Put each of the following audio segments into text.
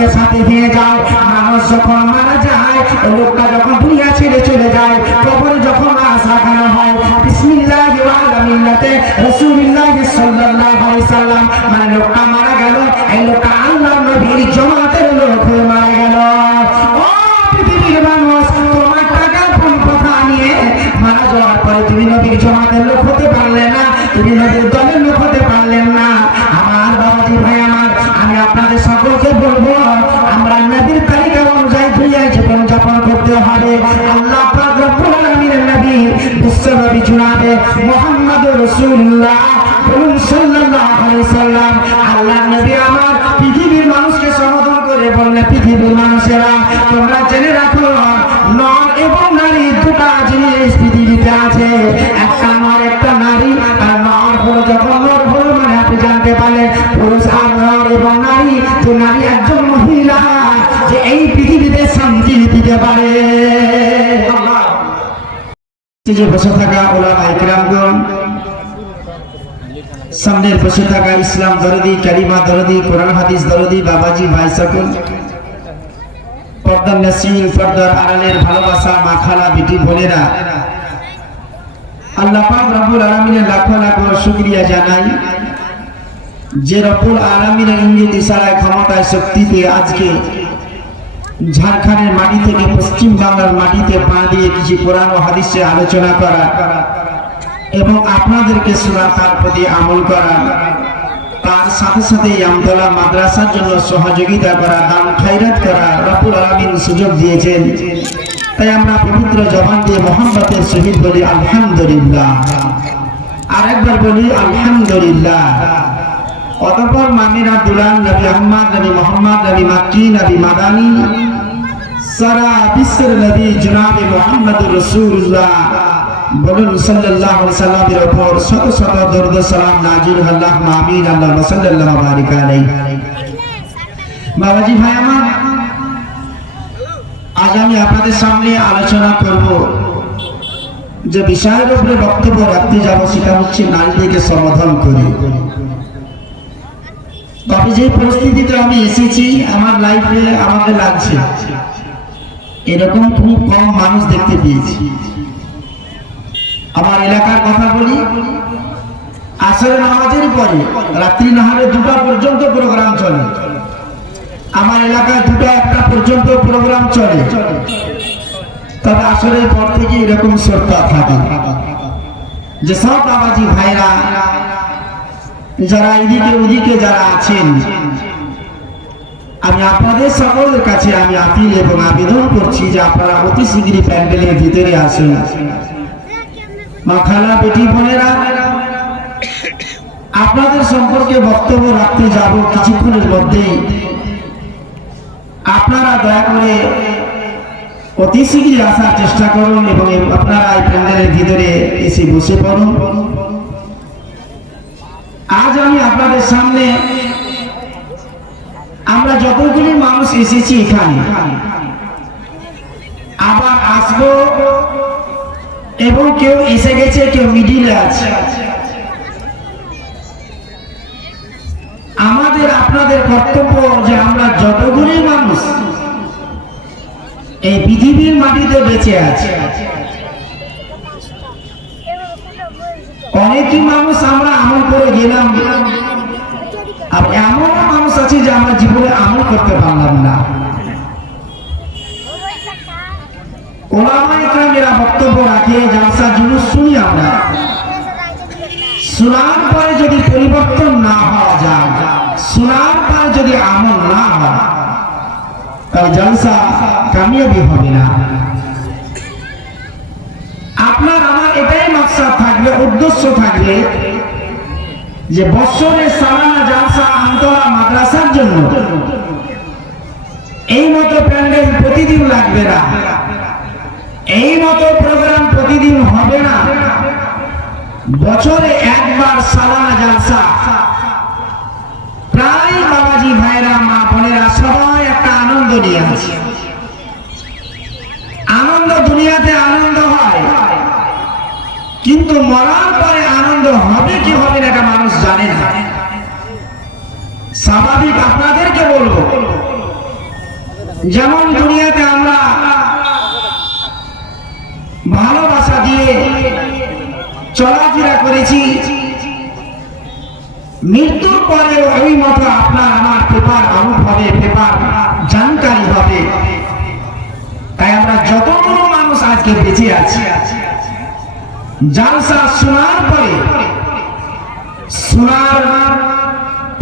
সঙ্গে সাথে হয়ে যাও। মানুষ যখন মারা যায়, লোকটা যখন দুনিয়া ছেড়ে চলে যায়, কবরে যখন লাশ রাখানো হয়, বিসমিল্লাহি ওয়া আলা মিল্লাতে রাসূলুল্লাহ সাল্লাল্লাহু আলাইহি সাল্লাম, মানে লোকটা মারা গেল, এই লোকটা আল্লাহর নবীর জামাতের লোক হয়ে মারা গেল। ও পৃথিবীর মানুষ, তোমার টাকা কথা নিয়ে মারা যাওয়ার পরে তুমি নবীর জামাতের লোক হতে পারলে না, তুমি নবীর দলের লোক হতে পারলেন না। আমার বাবাজি ভাই আমার, আমি আপনাদের সকলকে বলবো, আমরা নবীর তালিকা অনুযায়ী দুনিয়ায় জীবন যাপন করতে হবে। আল্লাহ পাক রব্বুল আলামিনের নবী বিশ্বনবী জনাবে মুহাম্মদুর রাসূলুল্লাহ সাল্লাল্লাহু আলাইহি সাল্লাম, আল্লাহর নবী আমার পৃথিবীর মানুষকে সম্বোধন করে বললেন, পৃথিবীর মানুষেরা তোমরা জেনে রাখো, নর এবং নারী দুটো জিনিস পৃথিবীতে আছে, একটা নর একটা নারী। আর নর হলো যখন নর হলো মানে আপনি জানতে পারলেন পুরুষ, আর নর এবং নারী যে নারী একজন মহিলা যে এই পৃথিবীতে শান্তি দিতে পারে। যে বসে থাকা ওলামায়ে কিরামগণ, সামনের বসে থাকা ইসলাম দরদি, কালিমা দরদি, কোরআন হাদিস দরদি বাবাজি ভাই সকল, পর্দার নসিল, পর্দার আড়ালের ভালোবাসা মা খালা বেটি বোনেরা, আল্লাহ পাক রব্বুল আলামিনের লাখো লাখো শুকরিয়া জানাই যে রব্বুল আলামিনের ইঙ্গিত ইশারায় ক্ষমতায় শক্তিতে আজকে ঝাড়খণ্ডের মাটি থেকে পশ্চিম বাংলার মাটিতে পা দিয়ে কিছু কোরআন ও হাদিসে আলোচনা করা এবং আপনাদেরকে শোনা, তার প্রতি আমল করা, তার সাথে সাথে আমতলা মাদ্রাসার জন্য সহযোগিতা করা, দান খায়রাত করা রব্বুল আলামিন সুযোগ দিয়েছেন। তাই আমরা পবিত্র জবান দিয়ে মুহাম্মদের সহিত বলি আলহামদুলিল্লাহ, আরেকবার বলি আলহামদুলিল্লাহ। অতঃপর মামিনা দুলান নবী আহমদ, নবী মোহাম্মদ, নবী মাক্কি, নবী মাদানী, সারা বিশ্বের নবী জনাবে মুহাম্মদুর রাসূলুল্লাহ বলুন সাল্লাল্লাহু আলাইহি সাল্লামের উপর শত শত দরুদ সালাম নাজিল হোক। আল্লাহুম্মা আমিন। আল্লাহুম্মা সাল্লাল্লাহু বারিক আলাইহি। বাবাজি ভাই আমার, আজ আমি আপনাদের সামনে আলোচনা করব যে বিষয়ের উপরে বক্তব্য রাখতে যাব, সেটা হচ্ছে নারীদেরকে সম্বোধন করে। তবে যে পরিস্থিতিতে আমি এসেছি আমার লাইফে আমাকে লাগছে এরকম খুব কম মানুষ দেখতে পেয়েছি। আমার এলাকার কথা বলি, আসরের নামাজের পরে রাত্রি নাহারে 2টা পর্যন্ত প্রোগ্রাম চলে। আমার এলাকায় 2টা-1টা পর্যন্ত প্রোগ্রাম চলে, তবে আসরের পর থেকে এরকম সত্তা থাকে যে সব বাবাজি ভাইরা যারা এদিকে ওদিকে যারা আছেন, আমি আপনাদের সকলের কাছে আমি আপিল এবং আবেদন করছি যে আপনারা অতি শীঘ্রই প্যান্ডেলের ভিতরে আসুন। মা খালা বেটি বোনেরা, আপনাদের সম্পর্কে বক্তব্য রাখতে যাব কিছুক্ষণের মধ্যেই। আপনারা দয়া করে অতি শীঘ্রই আসার চেষ্টা করুন এবং আপনারা এই প্যান্ডেলের ভিতরে এসে বসে পড়ুন। আজ আমি আপনাদের সামনে, আমরা যতগুলি মানুষ এসেছি এখানে, আবার আসবো, এবং কেউ এসে গেছে, কেউ মিডিলে আছে। আমাদের আপনাদের কর্তব্য যে আমরা যতগুলি মানুষ এই পৃথিবীর মাটিতে বেঁচে আছে, অনেকই মানুষ আমরা আমল করে গেলাম, আর এমন মানুষ আছে যে আমরা জীবনে আমল করতে পারলাম না। ওলামায়ে কেরামেরা বক্তব্য রাখে, জালসা জুলুস শুনি আমরা, শোনার পরে যদি পরিবর্তন না হওয়া যায়, শোনার পরে যদি আমল না হয়, তাহলে জালসা কামিয়াবি হবে না। আপনার আমার এটাই মাকসাদ থাকবে, উদ্দেশ্য থাকবে যে বছরে সালানা জালসা আমতলা মাদ্রাসার জন্য এই মতো প্যান্ডেল প্রতিদিন লাগবে না, এই মতো প্রোগ্রাম প্রতিদিন হবে না। বছরে একবার সালানা জালসা, প্রায় বাবাজি ভাইরা মা বোনেরা সবাই একটা আনন্দ নিয়ে আসে। আনন্দ দুনিয়াতে আনন্দ হয়, কিন্তু মরার পরে আনন্দ হবে কি হবে না এটা মানুষ জানে না। স্বাভাবিক আপনাদেরকে বলবো, যেমন দুনিয়াতে আমরা ভালোবাসা দিয়ে চলাফেরা করেছি, মৃত্যুর পরে ওই মতো আপনার আমার পেপার আউট হবে, পেপার জানকারি হবে। তাই আমরা যতগুলো মানুষ আজকে বেঁচে আছি, জালসা শোনার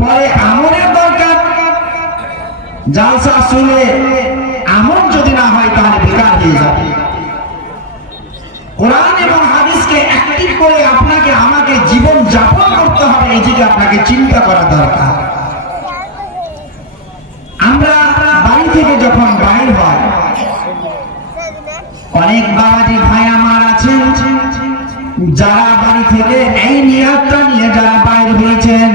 পরে আমলের দরকার। জালসা শুনে আমল যদি না হয় তাহলে বেকার হয়ে যাবে। কোরআন এবং হাদিসকে অ্যাক্টিভ করে আপনাকে আমাকে জীবন যাপন করতে হবে, এদিকে আপনাকে চিন্তা করা দরকার। আমরা বাড়ি থেকে যখন বাইর হয়, অনেক বাবাজি ভাই আমার আছেন যারা বাড়ি থেকে এই নিয়াতটা নিয়ে যারা বাইর হয়েছেন,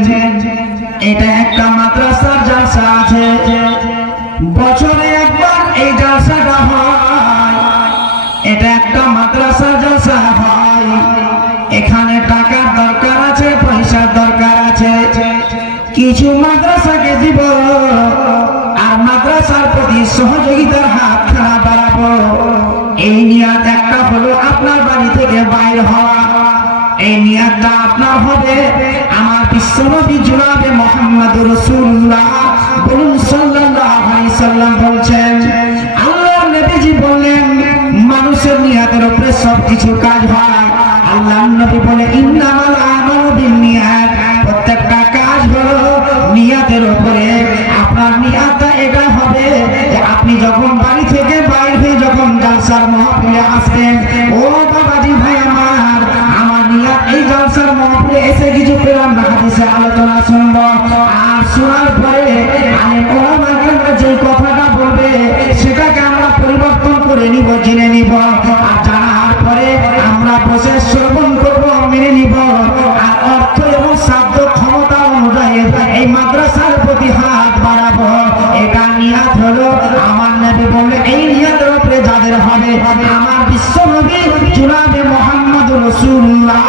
এটা একটা মাদ্রাসার জালসা আছে, বছরে একবার এই জালসাটা হয়, এটা একটা মাদ্রাসার জালসা হয়। এখানে টাকার দরকার আছে, পয়সার দরকার আছে, কিছু মাদ্রাসাকে দিব আর মাদ্রাসার প্রতি সহযোগিতার হাত খানা বাড়াবো। এই নিয়াত একটা হলো আপনার বাড়ি থেকে বাইর হওয়া, এই নিয়াতটা আপনার হবে। আমার বিশ্বনবী জনাবে মুহাম্মদুর রাসূলুল্লাহ বলুন সাল্লাল্লাহু আলাইহি সাল্লাম বলছেন, আল্লাহর নবীজি বললেন মানুষের নিয়াতের উপরে সবকিছু কাজ হয়। আল্লাহর নবী বলে ইন্নামাল আমালু বিন্নিয়াত, প্রত্যেকটা কাজ হলো নিয়াতের উপরে। আপনার নিয়াতটা এটা হবে যে আপনি যখন বাড়ি থেকে বাইরে হয়ে যখন জালসার মাহফিলে আসবেন, ও বাবাজি ভাই আমার নিয়াত এই জালসার মাহফিলে এসে কিছু পেলাম না, হাদিসে আলোচনা শুনব, আর শোনার পরে আলেম ওলামারা যে কথাটা বলবে সেটাকে আমরা পরিবর্তন করে নিব, জেনে নিব, আর জানার পরে আমরা বসে শ্রবণ করব, মেনে নিব, আর অর্থ এবং সাধ্য ক্ষমতা অনুযায়ী এই মাদ্রাসার প্রতি হাত বাড়াবো। এটা নিয়াত হলো। আমার নবী বললে এই নিয়াতের উপরে যাদের হবে, আমার বিশ্বনবী জনাবে মুহাম্মদুর রাসূলুল্লাহ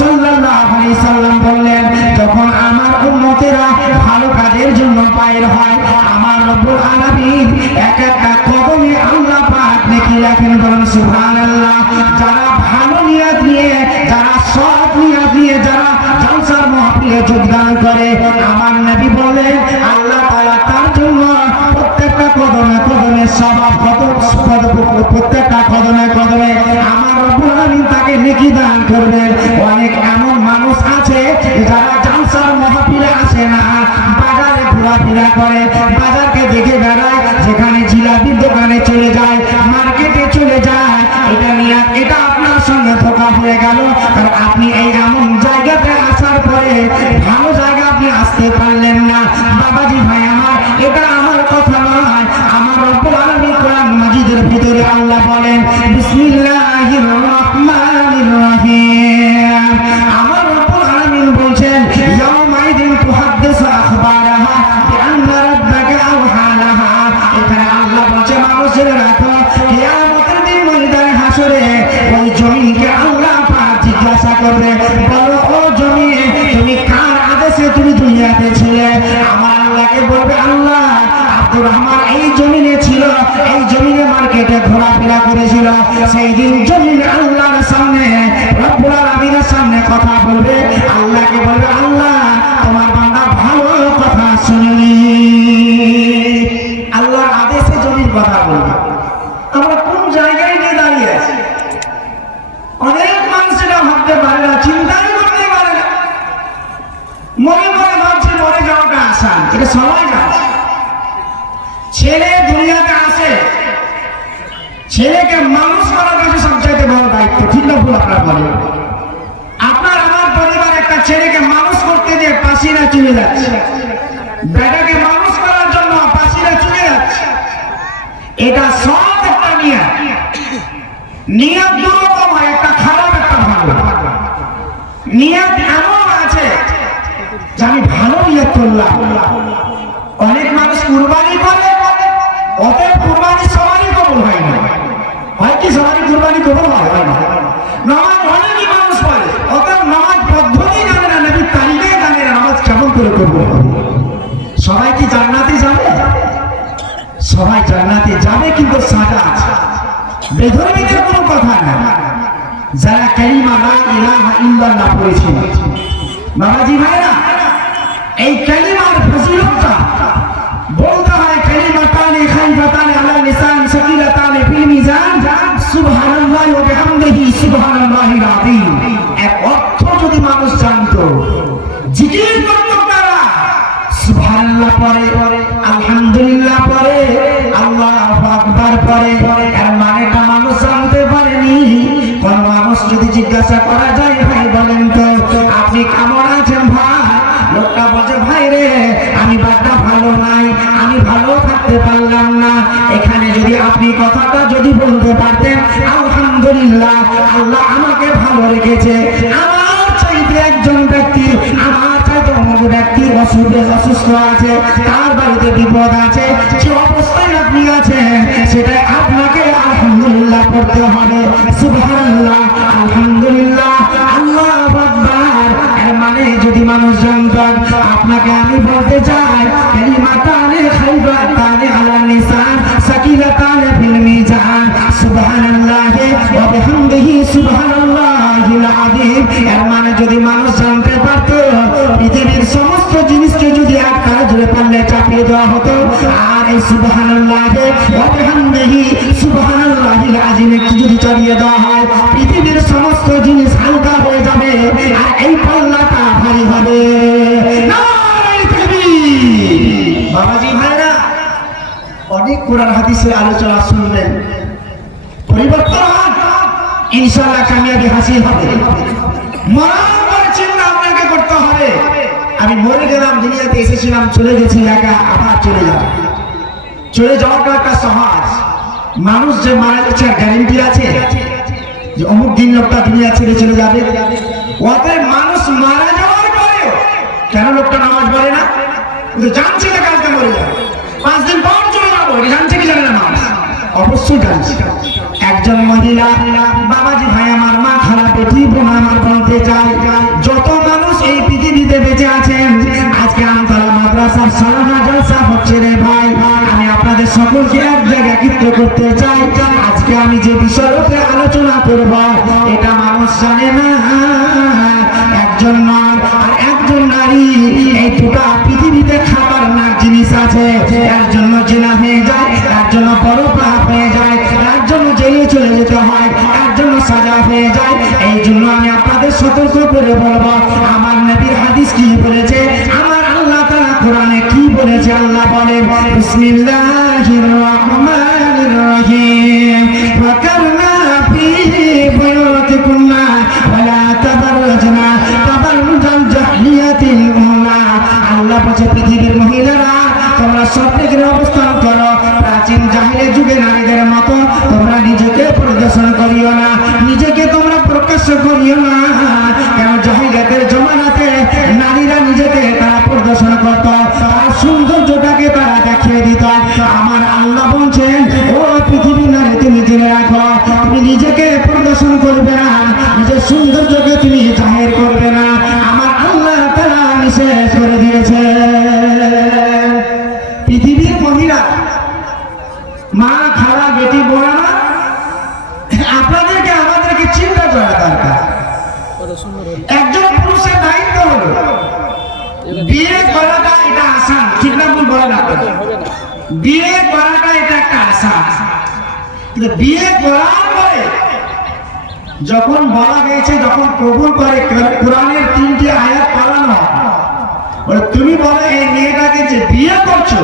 সাল্লাল্লাহু আলাইহি সাল্লাম বললেন, যখন আমার উম্মতেরা ভালো কাজের জন্য বাইর হয়, আমার রব্বুল আলামিন এক একটা কদমে আল্লাহ পাক নেকি রাখেন, বলেন সুবহানাল্লাহ। যারা ভালো নিয়াত নিয়ে, যারা সৎ নিয়াত নিয়ে যারা জালসার মাহফিলে যোগদান করে, আমার নবী বলেন আল্লাহ তাআলা তার জন্য প্রত্যেকটা কদমে কদমে সওয়াব, প্রত্যেকটা কদমে কদমে আমার রব্বুল আলামিন তাকে নেকি দান করবেন। অনেক এমন মানুষ আছে যারা জালসার মাহফিলে আসে না, বাজারে ঘোরাফেরা করে, বাজারকে দেখে বেড়ায়, যেখানে জিলাপির দোকানে চলে যায়, মার্কেটে চলে যায়, এটা নিয়ে এটা আপনার সঙ্গে ধোঁকা হয়ে গেল। কারণ আপনি এই এমন জায়গাতে আসার পরে ভালো জায়গা আপনি আসতে পারলেন না। বাবাজি ভাই আমার, এটা আমার কথা নয়, আমার রব্বুল আলামিন কোরআন মাজিদের ভিতরে আল্লাহ বলেন বিসমিল্লাহির রহমানির রহিম। আমার রব্বুল আলামিন বলছেন ইয়াউমাইদিন তুহাদ্দিসু আখবারাহা বিআন্না রাব্বাকা আওহা লাহা। এখানে আল্লাহ বলছে মানুষের রাখো, কিয়ামতের দিন ময়দানে হাসরে ওই জমিনকে আল্লাহ পাক জিজ্ঞাসা করবে, বলো ও জমিন তুমি কার আদেশে তুমি দুনিয়াতে ছিলে? আমার আল্লাহকে বলবে আল্লাহ আব্দুর রহমান এই জমিনে ছিল, এই জমিনে মার্কেটে ঘোরাফেরা করেছিল। সেই দিন জমিন আল্লাহর সামনে রব্বুল আলামিনের সামনে কথা বলবে, আল্লাহকে বলবে আল্লাহ তোমার বান্দা ভালো কথা শুনেনি। আল্লাহর আদেশে জমির কথা বলবে। আমরা কোন জায়গায় গিয়ে দাঁড়িয়ে আছি? অনেক মানুষেরা ভাবতে পারে না, চিন্তাই করতে পারে না, মনে মনে ভাবছে মরে যাওয়াটা আসান, এটা সবাই জানছে। ছেলে দুনিয়াতে আসে, ছেলেকে মানুষ করার কাছে সবচাইতে বড় দায়িত্ব, ঠিক না ভুল আপনার বলে? আপনার আমার পরিবার একটা ছেলেকে মানুষ করতে গিয়ে পাশিরা চলে যাচ্ছে, বেটাকে মানুষ করার জন্য পাশিরা চলে যাচ্ছে। এটা সব একটা নিয়ত। নিয়ত দুরকম হয়, একটা খারাপ একটা ভালো। নিয়ত এমন আছে যে আমি ভালো নিয়ত করলাম। অনেক মানুষ কুরবানি করে, অতএব কুরবানি সবারই কবুল হয় না। হয় কি সবারই কুরবানি কবুল হয় না? নামাজ অনেকই মানুষ পড়ে, অতএব নামাজ পদ্ধতি জানে না, নবীর তালিকায় জানে না নামাজ কেমন করে করবো। সবাই কি জান্নাতে যাবে? সবাই জান্নাতে যাবে, কিন্তু সাজা আছে। বেধর্মীদের কোনো কথা না। যারা কালিমা লা ইলাহা ইল্লাল্লাহ পড়েছেন, বাবাজি ভাইরা, এই কালিমার ফজিলতটা বলতে হয়। কালিমাতানে খাইফাতানে আলা লিসান সাকিলাতানে ফিল মিজান সুবহানাল্লাহি ওয়া বিহামদিহি সুবহানাল্লাহিল আযীম। এক অর্থ যদি মানুষ জানতো, জিকির করত তারা, সুবহানাল্লাহ পরে, আলহামদুলিল্লাহ পরে, আল্লাহু আকবার পরে, এর মানেটা মানুষ জানতে পারেনি। কোন মানুষ যদি জিজ্ঞাসা করা যায়, ভাই বলেন তো আপনি কেমন আছেন ভাই, লোকটা বলছে ভাই রে আমি বাড়িটা ভালো নাই, আমি ভালো থাকতে পারলাম না। এখানে যদি আপনি কথাটা যদি বলতে পারতেন, আলহামদুলিল্লাহ আল্লাহ আমাকে ভালো রেখেছে, আমার চাইতে একজন ব্যক্তি, আমার চাইতে অমুক ব্যক্তি অসুস্থ আছে, তার বাড়িতে বিপদ আছে, যে অবস্থায় আপনি আছেন সেটাই আপনাকে আলহামদুলিল্লাহ করতে হবে। সুবহানাল্লাহ, আলহামদুলিল্লাহ, আল্লাহু আকবার। এর মানে যদি মানুষ জানতেন, আপনাকে আমি বলতে চাই, কালিমাতানে খাইফাতানে আলা লিসান সাকিলাতানে ফিল মিজান সুবহানাল্লাহি ওয়া বিহামদিহি সুবহানাল্লাহিল আযীম। এর মানে যদি মানুষ জানতে পারতো, পৃথিবীর সমস্ত জিনিসকে যদি এক তারা জুড়ে পারলে চাপিয়ে দেওয়া হতো, আর এই সুবহানাল্লাহি ওয়া বিহামদিহি সুবহানাল্লাহিল আযীম একটু যদি চালিয়ে দেওয়া হয়, পৃথিবীর সমস্ত জিনিস হালকা হয়ে যাবে, আর এই পাল্লাটা ভারী হবে। নারে তাকবীর। বাবাজি ভাইরা, অনেক কোরআন হাদিসের আলোচনা শুনলেন, পরিবর্তন ইনশাআল্লাহ কামিয়াবি হাসিল হবে। মরার চিন্তা আপনাকে করতে হবে। আমি মরে গেলাম, দুনিয়াতে এসেছিলাম, চলে গেছি, একা আবার চলে যাব। চলে যাওয়াটা একটা সহজ। মানুষ যে মারা যাচ্ছে গ্যারেন্টি আছে যে অমুক দিন লোকটা দুনিয়া ছেড়ে চলে যাবে? অতএব মানুষ মারা যাওয়ার পরেও কেন লোকটা নামাজ পড়ে না? কিন্তু জানছে না কালকে মরে যাবে, 5 দিন পর চলে যাবো, জানছে কি জানে না? মানুষ অবশ্যই জানছে। একজন মহিলা, বাবাজি ভাই আমার, মা খারাপ বোন আমার বলতে চাই, যত মানুষ এই পৃথিবীতে বেঁচে আছেন, আজকে আমতলা মাদ্রাসার সালানা জলসা হচ্ছে রে ভাই, আমি আপনাদের সকলকে এক জায়গায় একত্র করতে চাই। আজকে আমি যে বিষয়ের উপরে আলোচনা করব, এটা মানুষ জানে না। একজন মা আর একজন নারী, এই দুটা পৃথিবীতে খাবার না জিনিস আছে, এর জন্য জেনা হয়ে যায়, এর জন্য বড় পাপ হয়ে যায়, এর জন্য জেলে চলে যেতে হয়, এর জন্য সাজা হয়ে যায়। এই জন্য আমি আপনাদের সতর্ক করে বলবো, আমার নবীর হাদিস কি বলেছে, আমার আল্লাহ তাআলা কোরআনে কি বলেছে। আল্লাহ বলেন, বিসমিল্লাহির রহমানির রহিম, ওয়াকারনা ফি বুয়ুতিকুন্না ওয়ালা তাবাররাজনা তাবাররুজাল জাহিলিয়াতিল উলা। আল্লাহ বলেছে, পৃথিবীর মহিলারা তোমরা সত্যের অবস্থান করো, প্রাচীন জাহিলিয়া যুগে নারীদের মতো তোমরা নিজেকে প্রদর্শন করিও না, নিজেকে তোমরা প্রকাশ করিও না। কেন জাহিলিয়াতের জমানাতে নারীরা নিজেকে তারা প্রদর্শন করত, তার সৌন্দর্যটাকে তারা দেখিয়ে দিত। আমার আল্লাহ বলছেন, ও পৃথিবী নারী, তুমি জেনে রাখো, তুমি নিজেকে প্রদর্শন করবে না, নিজের সৌন্দর্যকে তুমি জাহির করবে না। আমার আল্লাহ তাআলা নিষেধ করে দিয়েছে। পৃথিবীর মহিলা, মা খালা বেটি বোনা, আপনাদেরকে আমাদেরকে চিন্তা করা দরকার। একজন পুরুষের দায়িত্ব হলো বিয়ে করাটা, এটা আসান, ঠিক না ভুল বলে না? বিয়ে করাটা এটা একটা আসান, কিন্তু বিয়ে করার পরে যখন বলা গেছে, যখন কবুল করে, কোরআনের 3টি আয়াত পড়ানো, তুমি বলো এই মেয়েটাকে যে বিয়ে করছো,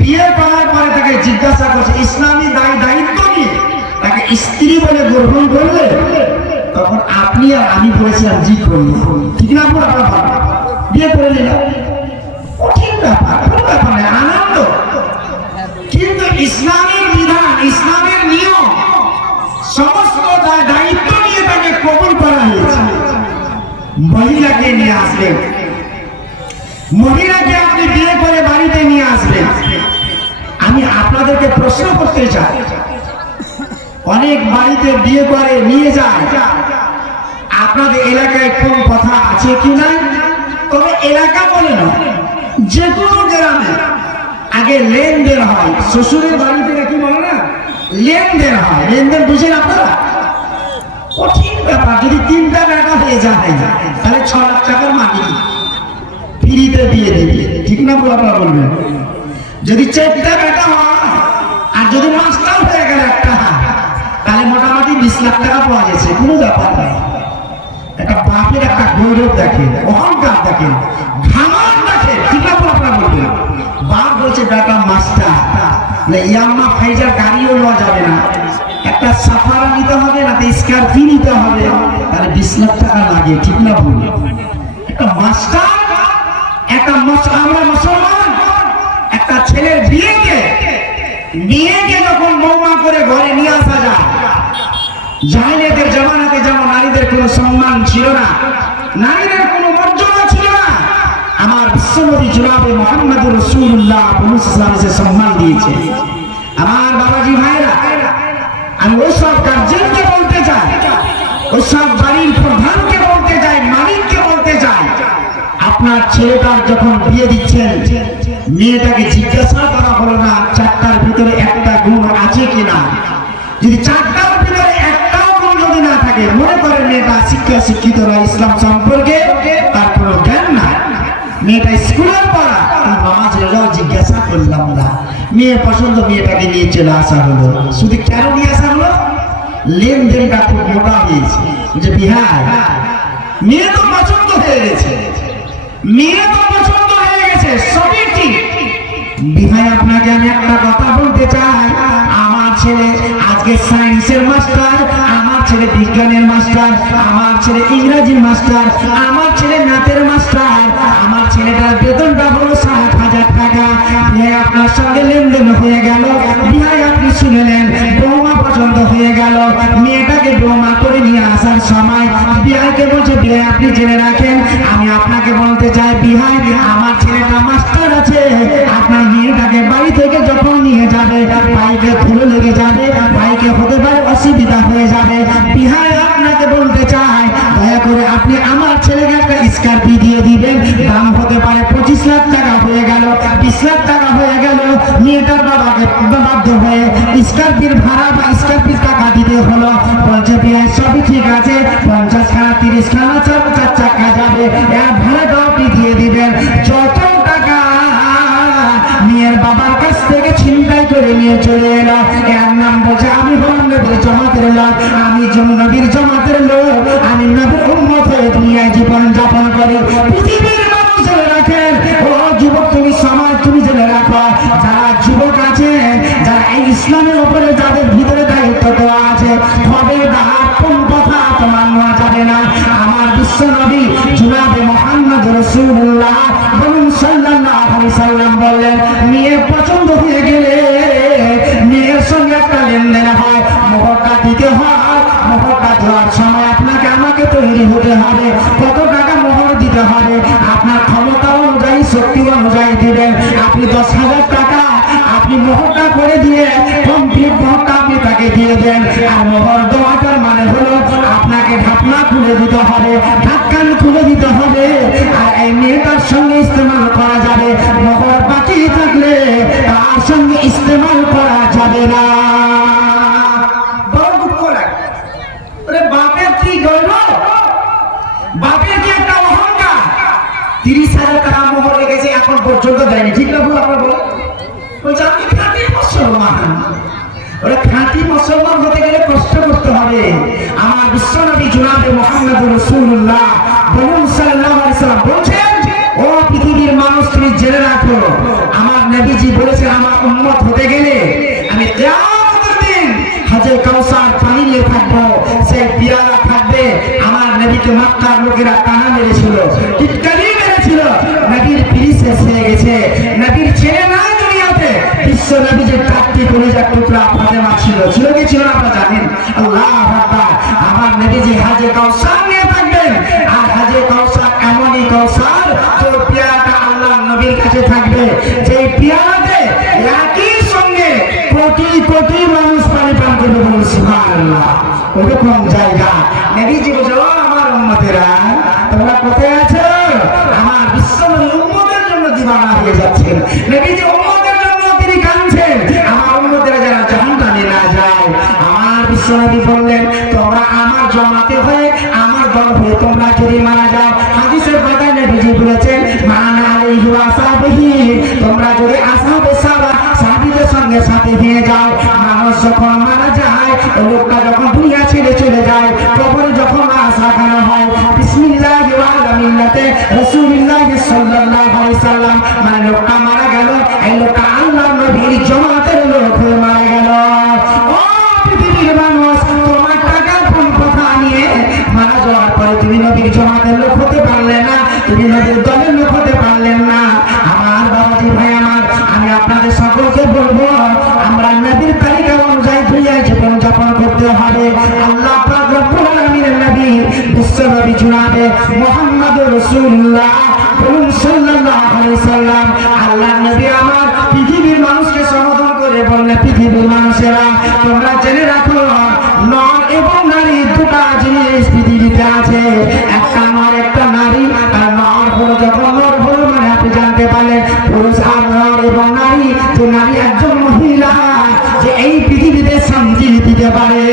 বিয়ে করার পরে তাকে জিজ্ঞাসা করছে, ইসলামী দায়িত্ব নিয়ে তাকে স্ত্রী বলে গ্রহণ করলে, তখন আপনি আর আমি বলেছিলাম জি করি, ঠিক না? বিয়ে করে নিলাম, কঠিন ব্যাপার, আনন্দ। কিন্তু ইসলামের বিধান, ইসলামের নিয়ম, সমস্ত দায়িত্ব নিয়ে তাকে কবুল করা হয়েছে। মহিলাকে নিয়ে আসবেন, মহিলাকে আপনি বিয়ে করে বাড়িতে নিয়ে আসবেন। আমি আপনাদেরকে প্রশ্ন করতে চাই, অনেক বাড়িতে বিয়ে করে নিয়ে যায়, আপনাদের এলাকায় কোন কথা আছে কি না? তবে এলাকা বলে না, যে কোনো গ্রামে আগে লেনদেন হয়। শ্বশুরের বাড়ি থেকে কি বলে না, লেনদেন হয়। লেনদেন বুঝেন আপনারা? কঠিন ব্যাপার। যদি 3টা বেটা হয়ে যায় তাহলে 6 লাখ টাকার মালিক ফ্রিতে দিয়ে দিবে, ঠিক না? আপনারা বলবেন। যদি 4টা বেটা হয় আর যদি মাস্টার হয়ে গেল একটা, তাহলে মোটামুটি 20 লাখ টাকা পাওয়া গেছে। কোনো ব্যাপার না। একটা বাপের একটা গৌরব দেখেন, অহংকার দেখেন, ঘামার দেখেন, ঠিক না? আপনারা বলবেন। বাপ বলছে বেটা মাস্টার, ইয়াম্মা ফাইজার গাড়িও নেওয়া যাবে না, একটা সাফারা নিতে হবে না, স্কার্পি নিতে হবে, তাহলে 20 লাখ টাকা লাগে, ঠিক না? ভুল। একটা মাস্টার, একটা আমরা মুসলমান, একটা ছেলের বিয়েকে যখন বৌমা করে ঘরে নিয়ে আসা যায়, জাহেলিয়াতের জামানাতে যেমন নারীদের কোনো সম্মান ছিল না, নারীদের কোনো মর্যাদা ছিল না, আমার বিশ্বনবী জনাবে মুহাম্মদুর রাসূলুল্লাহ সাল্লাল্লাহু সম্মান দিয়েছে। আমার বাবাজি ভাইরা, আমি ওইসব গার্জেনকে বলতে চাই, ওইসব বাড়ির প্রধানকে বলতে চাই, মালিককে বলতে চাই, আপনার ছেলেটার যখন বিয়ে দিচ্ছেন, মেয়েটাকে জিজ্ঞাসা করা হলো না 4টার ভিতরে একটা গুণ আছে কিনা। যদি 4টার ভিতরে একটাও গুণ যদি না থাকে, মনে করেন মেয়েটা শিক্ষিত না, ইসলাম সম্পর্কে তার কোনো জ্ঞান না, মেয়েটা স্কুলের পড়া, নামাজ রোজাও জিজ্ঞাসা করলাম না, মেয়ে পছন্দ, মেয়েটাকে নিয়ে চলে আসা হলো। শুধু কেন নিয়ে আসা হলো? লেনদেনটা খুব মোটা হয়েছে। যে বিহার মেয়ে তো পছন্দ হয়ে গেছে, মেয়ে তো পছন্দ হয়ে গেছে, সবই ঠিক। বিহাই আপনাকে আমি একটা কথা বলতে চাই, আমার ছেলে আজকে সায়েন্সের মাস্টার, আমার ছেলে বিজ্ঞানের মাস্টার, আমার ছেলে ইংরেজির মাস্টার, আমার ছেলে ম্যাথের মাস্টার, আমার ছেলেটার বেতনটা হলো 60,000 টাকা। আপনার সঙ্গে লেনদেন হয়ে গেল, বিহাই আপনি শুনলেন, বৌমা পছন্দ হয়ে গেল, মেয়েটাকে বৌমা করে নিয়ে আসার সময় বিহাইকে বলছে, বিহাই আপনি জেনে রাখেন, আমি আপনাকে বলতে চাই বিহাই, আমার ছেলেটা মাস্টার আছে, আপনার মেয়েটাকে বাড়ি থেকে যখন নিয়ে যাবে, ভাইকে ধুলো লেগে যাবে, ভাইকে হতে পারে অসুবিধা হয়ে যাবে। বিহাই আপনাকে বলতে চাই, দয়া করে আপনি আমার ছেলেকে একটা স্কার্পি দিয়ে দিবেন, দাম হতে পারে 25 লাখ টাকা হয়ে গেল, 20 লাখ টাকা হয়ে গেল, মেয়েটার বাবাকে বাধ্য হয়ে স্কার্পির ভাড়া বা স্কার্পির টাকা দিতে হলো। বলছে বিহাই সবই ঠিক আছে, 50 খানা 30 খানা 4 চাকা যাবে, এর ভাড়াটাও আপনি দিয়ে দিবেন। যত টাকা মেয়ের বাবার কাছ থেকে ছিনতাই করে নিয়ে চলে এলো, এর নাম বলছে আমি হলাম নবীর জমাতের লোক, আমি নবীর জমাতের লোক, আমি নবীর উম্মত হয়ে দুনিয়ায় জীবন যাপন করি। পৃথিবীর মানুষ জেনে রাখেন, ও যুবক তুমি সমাজ তুমি জেনে রাখো, যারা যুবক আছে, যারা এই ইসলামের উপরে যাদের ভিতরে দায়িত্ব দেওয়া আছে, খবরদার কোন কথা তোমার নেওয়া যাবে না। আমার বিশ্ব নবী জনাবে মুহাম্মদ রাসূলুল্লাহ বলুন সাল্লাল্লাহু আলাইহি সাল্লাম বললেন, মেয়ে পছন্দ হয়ে গেলে মেয়ের সঙ্গে একটা লেনদেন হয়, মোহরটা দিতে হয়। মোহরটা দেওয়ার সময় আপনাকে আমাকে তৈরি হতে হবে, কত টাকা মোহর দিতে হবে আপনার ক্ষমতা অনুযায়ী, শক্তি অনুযায়ী দিবেন। আপনি 10,000 টাকা আপনি মোহরটা করে দিয়ে কমপ্লিট মোহরটা আপনি তাকে দিয়ে দেন। আর মোহর দেওয়াটার মানে হলো আপনাকে ঢাকনা খুলে দিতে হবে, ঢাক্কান খুলে দিতে হবে, আর এই মেয়েটার সঙ্গে ইস্তেমাল করা যাবে। মোহর বাকি থাকলে তার সঙ্গে ইস্তেমাল করা যাবে না। বড় দুঃখ লাগে। বাপের কি গৌরব, বাপের কি একটা অহংকার। 30,000 টাকা মোহর লেগেছে, এখন পর্যন্ত দেয়নি, ঠিক না? আপনারা বলেন, বলছে আমি খাঁটি মুসলমান। ওরা খাঁটি মুসলমান হতে গেলে কষ্ট করতে হবে। আমার বিশ্বনবী জনাবে মুহাম্মদ রাসূলুল্লাহ বলুন সাল্লাল্লাহু আলাইহি সাল্লাম বলছেন, ও পৃথিবীর মানুষ তুমি জেনে রাখো, আমার নবীজি বলেছেন, আমার উম্মত হতে গেলে আমি কিয়ামতের দিন হাজে কাউসার পানি নিয়ে থাকবো, সেই পিয়ালা থাকবে। আমার নবীকে মক্কার লোকেরা টানা মেরেছিল, টিটকারি মেরেছিল, নবীর পিড়ি শেষ হয়ে গেছে, নবীর ছেলে নাই দুনিয়াতে। বিশ্ব নবীর 4টি কলিজার টুকরা ফাতেমা ছিল, ছিল কি ছিল না আপনারা জানেন? আল্লাহু আকবার। আমার নবীজি হাজে কাউসার নিয়ে থাকবেন, আর হাজে কাউসার এমনই কাউসার যে পিয়ালাটা আল্লাহর নবীর কাছে থাকবে, যে পিয়ালাতে একই সঙ্গে কোটি কোটি মানুষ পানি পান করবে, বলুন সুবহানাল্লাহ। ওরকম জায়গা নবীজি বলে, ও আমার উম্মতেরা তোমরা কোথায় আছো? আমার বিশ্ব নবী উম্মতের জন্য দিওয়ানা হয়ে যাচ্ছেন, নবীজি উম্মতের জন্য বিশ্বনবী বললেন তোমরা আমার জামাতে হয়ে আমার দল হয়ে তোমরা যদি মারা যাও হাদিসের কথা নবীজি বলেছেন মান আলাইহি ওয়া সাহবিহি তোমরা যদি আসহাবে সাহাবীদের সঙ্গে সাথে হয়ে যাও মানুষ যখন মারা যায় লোকটা যখন দুনিয়া ছেড়ে চলে যায় কবরে যখন লাশ রাখানো হয় বিসমিল্লাহি ওয়া আলা মিল্লাতে রাসূলুল্লাহ সাল্লাল্লাহু আলাইহি সাল্লাম মানে লোকটা মারা গেল এই লোকটা আল্লাহর নবীর জামাতের লোক হয়ে মারা গেল। ও পৃথিবীর মানুষ তোমার টাকা কথা নিয়ে মারা যাওয়ার পরে তুমি নবীর জামাতের লোক হতে পারলে না, তুমি নবীর দলের লোক হতে পারলেন না। আমার বাবাজি ভাই আমার, আমি আপনাদের সকলকে বলবো আমরা নবীর তালিকা অনুযায়ী দুনিয়ায় জীবন যাপন করতে হবে। আল্লাহ পাক রব্বুল আলামিনের নবী বিশ্ব নবী জনাবে মুহাম্মদুর রাসূলুল্লাহ সাল্লাল্লাহু আলাইহি সাল্লাম আল্লাহ নবী আমার পৃথিবীর মানুষকে সম্বোধন করে বললেন পৃথিবীর মানুষেরা তোমরা জেনে রাখো নর এবং নারী দুটো জিনিস পৃথিবীতে আছে, একটা নর একটা নারী। আর নর হলো যখন নর হলো মানে আপনি জানতে পারলেন পুরুষ আর নর এবং নারী যে নারী একজন মহিলা যে এই পৃথিবীতে শান্তি দিতে পারে।